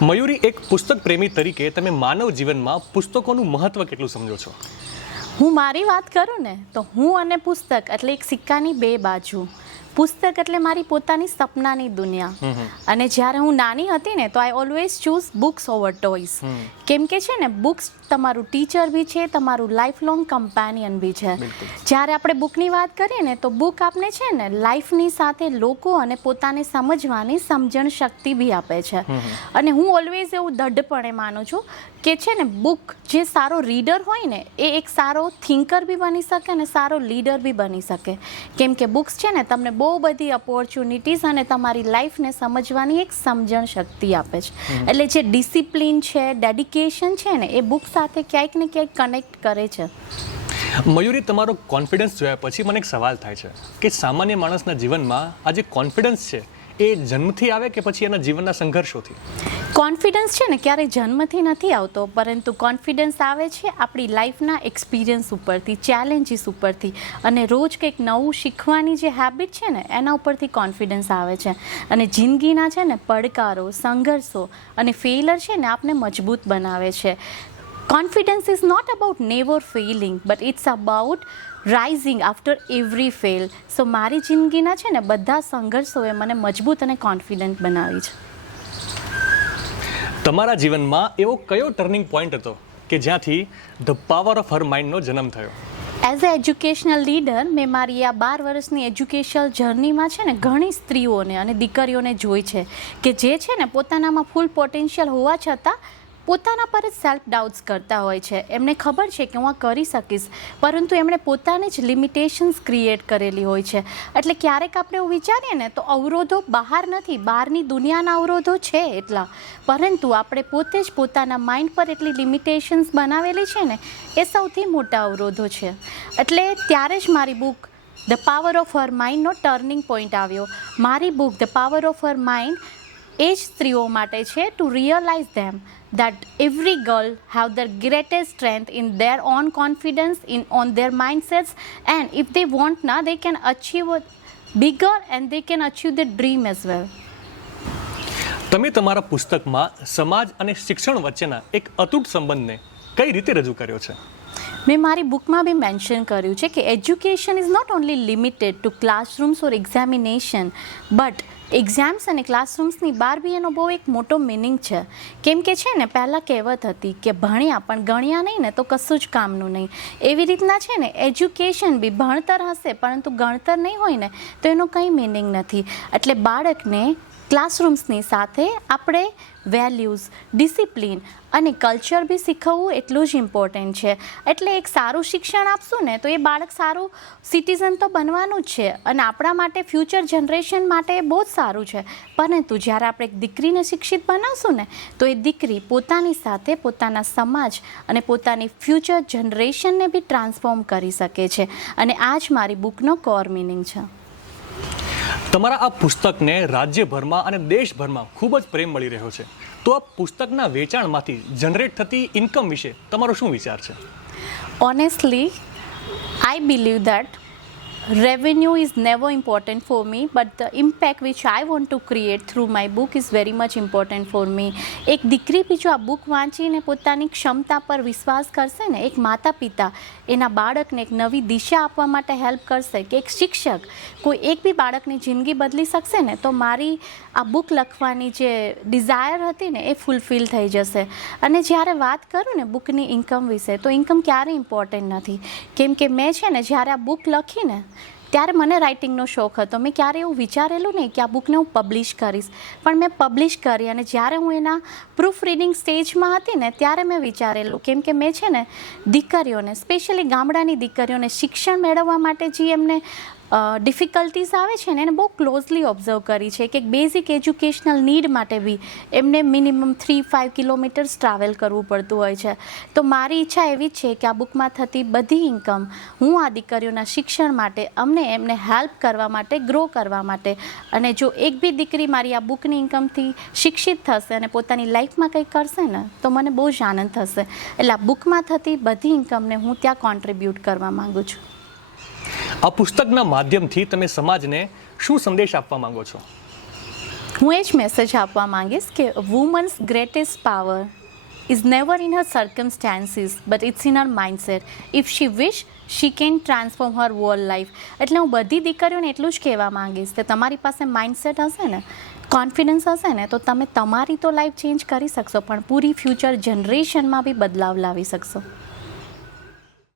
મયુરી, એક પુસ્તક પ્રેમી તરીકે તમે માનવ જીવનમાં પુસ્તકોનું મહત્વ કેટલું સમજો છો? હું મારી વાત કરું ને તો હું અને પુસ્તક એટલે એક સિક્કાની બે બાજુ. પુસ્તક એટલે મારી પોતાની સપનાની દુનિયા. અને જ્યારે હું નાની હતી ને તો I always choose books over toys. કેમ કે છે ને બુક્સ તમારું ટીચર બી છે, તમારું લાઈફ લોંગ કમ્પેનિયન બી છે. જ્યારે આપણે બુકની વાત કરીએ ને તો બુક આપને છે ને લાઈફની સાથે લોકો અને પોતાને સમજવાની સમજણ શક્તિ બી આપે છે. અને હું ઓલવેઝ એવું દઢપણે માનું છું કે છે ને બુક જે સારો રીડર હોય ને એ એક સારો થિંકર બી બની શકે અને સારો લીડર બી બની શકે. કેમ કે બુક્સ છે ને તમને બહુ બધી ઓપોર્ચ્યુનિટીઝ અને તમારી લાઈફને સમજવાની એક સમજણ શક્તિ આપે છે. એટલે જે ડિસિપ્લિન છે, ડેડિકેશન છે ને એ બુક સાથે ક્યાંક ને ક્યાંક કનેક્ટ કરે છે. મયુરી, તમારો કોન્ફિડન્સ જોયા પછી મને એક સવાલ થાય છે કે સામાન્ય માણસના જીવનમાં આ જે કોન્ફિડન્સ છે એ જન્મથી આવે કે પછી એના જીવનના સંઘર્ષોથી? કોન્ફિડન્સ છે ને ક્યારેય જન્મથી નથી આવતો, પરંતુ કોન્ફિડન્સ આવે છે આપણી લાઈફના એક્સપિરિયન્સ ઉપરથી, ચેલેન્જીસ ઉપરથી અને રોજ કંઈક નવું શીખવાની જે હેબિટ છે ને એના ઉપરથી કોન્ફિડન્સ આવે છે. અને જિંદગીના છે ને પડકારો, સંઘર્ષો અને ફેલર છે ને આપને મજબૂત બનાવે છે. Confidence is not about never failing but it's about rising after every fail. So મારી જિંદગીના છે ને બધા સંઘર્ષોએ મને મજબૂત અને કોન્ફિડન્ટ બનાવી છે. તમારા જીવનમાં એવો કયો ટર્નિંગ પોઈન્ટ હતો કે જ્યાંથી ધ પાવર ઓફ હર માઇન્ડનો જન્મ થયો? એઝ અ એજ્યુકેશનલ લીડર મેં મારી આ 12 વર્ષની એજ્યુકેશનલ જર્નીમાં છે ને ઘણી સ્ત્રીઓને અને દીકરીઓને જોઈ છે કે જે છે ને પોતાનામાં ફૂલ પોટેન્શિયલ હોવા છતાં પોતાના પર જ સેલ્ફ ડાઉટ્સ કરતા હોય છે. એમને ખબર છે કે હું આ કરી શકીશ, પરંતુ એમણે પોતાની જ લિમિટેશન્સ ક્રિએટ કરેલી હોય છે. એટલે ક્યારેક આપણે એવું વિચારીએ ને તો અવરોધો બહાર નથી, બહારની દુનિયાના અવરોધો છે એટલા, પરંતુ આપણે પોતે જ પોતાના માઇન્ડ પર એટલી લિમિટેશન્સ બનાવેલી છે ને એ સૌથી મોટા અવરોધો છે. એટલે ત્યારે જ મારી book the power of her માઇન્ડનો ટર્નિંગ પોઈન્ટ આવ્યો. મારી book the power of her mind એ જ સ્ત્રીઓ માટે છે to realise them that every girl have their greatest strength in their own confidence on their mindsets, and if they want now they can achieve bigger and they can achieve their dream as well. તમે તમારા પુસ્તકમાં સમાજ અને શિક્ષણ વચ્ચેના એક અતૂટ સંબંધને કઈ રીતે રજૂ કર્યો છે? મેં મારી બુકમાં બી મેન્શન કર્યું છે કે education is not only limited to classrooms or examination but exams અને ક્લાસરૂમ્સની બહાર બી એનો બહુ એક મોટો મિનિંગ છે. કેમ કે છે ને પહેલાં કહેવત હતી કે ભણ્યા પણ ગણ્યા નહીં ને તો કશું જ કામનું નહીં. એવી રીતના છે ને એજ્યુકેશન બી ભણતર હશે પરંતુ ગણતર નહીં હોય ને તો એનો કંઈ મિનિંગ નથી. એટલે બાળકને ક્લાસરૂમ્સની સાથે આપણે વેલ્યુઝ, ડિસિપ્લિન અને કલ્ચર બી શીખવવું એટલું જ ઇમ્પોર્ટન્ટ છે. એટલે એક સારું શિક્ષણ આપશું ને તો એ બાળક સારું સિટીઝન તો બનવાનું જ છે અને આપણા માટે ફ્યુચર જનરેશન માટે એ બહુ જ સારું છે. પરંતુ જ્યારે આપણે એક દીકરીને શિક્ષિત બનાવશું ને તો એ દીકરી પોતાની સાથે પોતાના સમાજ અને પોતાની ફ્યુચર જનરેશનને બી ટ્રાન્સફોર્મ કરી શકે છે. અને આ જ મારી બુકનો કોર મિનિંગ છે. તમારા આ પુસ્તકને રાજ્યભરમાં અને દેશભરમાં ખૂબ જ પ્રેમ મળી રહ્યો છે. તો આ પુસ્તકના વેચાણમાંથી જનરેટ થતી ઇન્કમ વિશે તમારો શું વિચાર છે? Honestly, I believe that revenue is never important for me, but the impact which I want to create through my book is very much important for me. એક દીકરી બી જો આ બુક વાંચીને પોતાની ક્ષમતા પર વિશ્વાસ કરશે ને, એક માતા પિતા એના બાળકને એક નવી દિશા આપવા માટે હેલ્પ કરશે, કે એક શિક્ષક કોઈ એક બી બાળકની જિંદગી બદલી શકશે ને, તો મારી આ બુક લખવાની જે ડિઝાયર હતી ને એ ફૂલફિલ થઈ જશે. અને જ્યારે વાત કરું ને બુકની ઇન્કમ વિશે તો ઇન્કમ ક્યારેય ઇમ્પોર્ટન્ટ નથી. કેમ કે મેં છે ને જ્યારે આ બુક લખીને ત્યારે મને રાઇટિંગનો શોખ હતો. મેં ક્યારે એવું વિચારેલું નહીં કે આ બુકને હું પબ્લિશ કરીશ, પણ મેં પબ્લિશ કરી. અને જ્યારે હું એના પ્રૂફ રીડિંગ સ્ટેજમાં હતી ને ત્યારે મેં વિચારેલું, કેમ કે મેં છે ને દીકરીઓને, સ્પેશિયલી ગામડાની દીકરીઓને શિક્ષણ મેળવવા માટે જે એમને ડિફિકલ્ટીઝ આવે છે ને એને બહુ ક્લોઝલી ઓબ્ઝર્વ કરી છે કે બેઝિક એજ્યુકેશનલ નીડ માટે બી એમને મિનિમમ 3-5 કિલોમીટર્સ ટ્રાવેલ કરવું પડતું હોય છે. તો મારી ઈચ્છા એવી જ છે કે આ બુકમાં થતી બધી ઇન્કમ હું આ દીકરીઓના શિક્ષણ માટે, એમને હેલ્પ કરવા માટે, ગ્રો કરવા માટે, અને જો એક બી દીકરી મારી આ બુકની ઇન્કમથી શિક્ષિત થશે અને પોતાની લાઈફમાં કંઈક કરશે ને તો મને બહુ જ આનંદ થશે. એટલે આ બુકમાં થતી બધી ઇન્કમને હું ત્યાં કોન્ટ્રીબ્યુટ કરવા માગું છું. આ પુસ્તકના માધ્યમથી તમે સમાજને શું સંદેશ આપવા માંગો છો? હું એ જ મેસેજ આપવા માંગીશ કે women's greatest power is never in her circumstances but it's in her mindset. If she wish she can transform her whole life. એટલે હું બધી દીકરીઓને એટલું જ કહેવા માંગીશ કે તમારી પાસે માઇન્ડસેટ હશે ને, કોન્ફિડન્સ હશે ને, તો તમે તમારી તો લાઈફ ચેન્જ કરી શકશો પણ પૂરી ફ્યુચર જનરેશનમાં બી બદલાવ લાવી શકશો.